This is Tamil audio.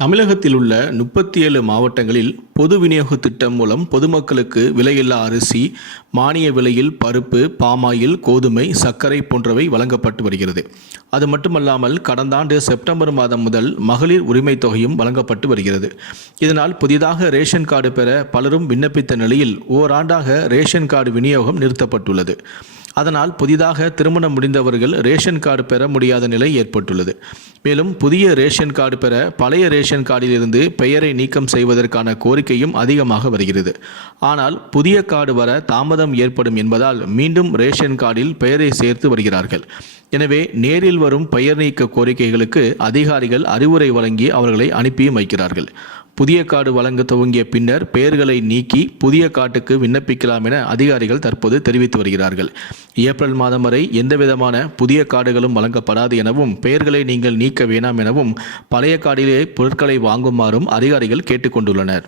தமிழகத்தில் உள்ள முப்பத்தி ஏழு மாவட்டங்களில் பொது விநியோக திட்டம் மூலம் பொதுமக்களுக்கு விலையில்லா அரிசி மானிய விலையில் பருப்பு பாமாயில் கோதுமை சர்க்கரை போன்றவை வழங்கப்பட்டு வருகிறது. அது மட்டுமல்லாமல் கடந்த ஆண்டு செப்டம்பர் மாதம் முதல் மகளிர் உரிமைத் தொகையும் வழங்கப்பட்டு வருகிறது. இதனால் புதிதாக ரேஷன் கார்டு பெற பலரும் விண்ணப்பித்த நிலையில் ஓராண்டாக ரேஷன் கார்டு விநியோகம் நிறுத்தப்பட்டுள்ளது. அதனால் புதிதாக திருமணம் முடிந்தவர்கள் ரேஷன் கார்டு பெற முடியாத நிலை ஏற்பட்டுள்ளது. மேலும் புதிய ரேஷன் கார்டு பெற பழைய ரேஷன் கார்டிலிருந்து பெயரை நீக்கம் செய்வதற்கான கோரிக்கையும் அதிகமாக வருகிறது. ஆனால் புதிய கார்டு வர தாமதம் ஏற்படும் என்பதால் மீண்டும் ரேஷன் கார்டில் பெயரை சேர்த்து வருகிறார்கள். எனவே நேரில் வரும் பெயர் நீக்க கோரிக்கைகளுக்கு அதிகாரிகள் அறிவுரை வழங்கி அவர்களை அனுப்பியும் வைக்கிறார்கள். புதிய கார்டு வழங்க துவங்கிய பின்னர் பெயர்களை நீக்கி புதிய கார்டுக்கு விண்ணப்பிக்கலாம் என அதிகாரிகள் தற்போது தெரிவித்து வருகிறார்கள். ஏப்ரல் மாதம் வரை எந்தவிதமான புதிய கார்டுகளும் வழங்கப்படாது எனவும் பெயர்களை நீங்கள் நீக்க வேண்டாம் எனவும் பழைய கார்டிலே பொருட்களை வாங்குமாறும் அதிகாரிகள் கேட்டுக்கொண்டுள்ளனர்.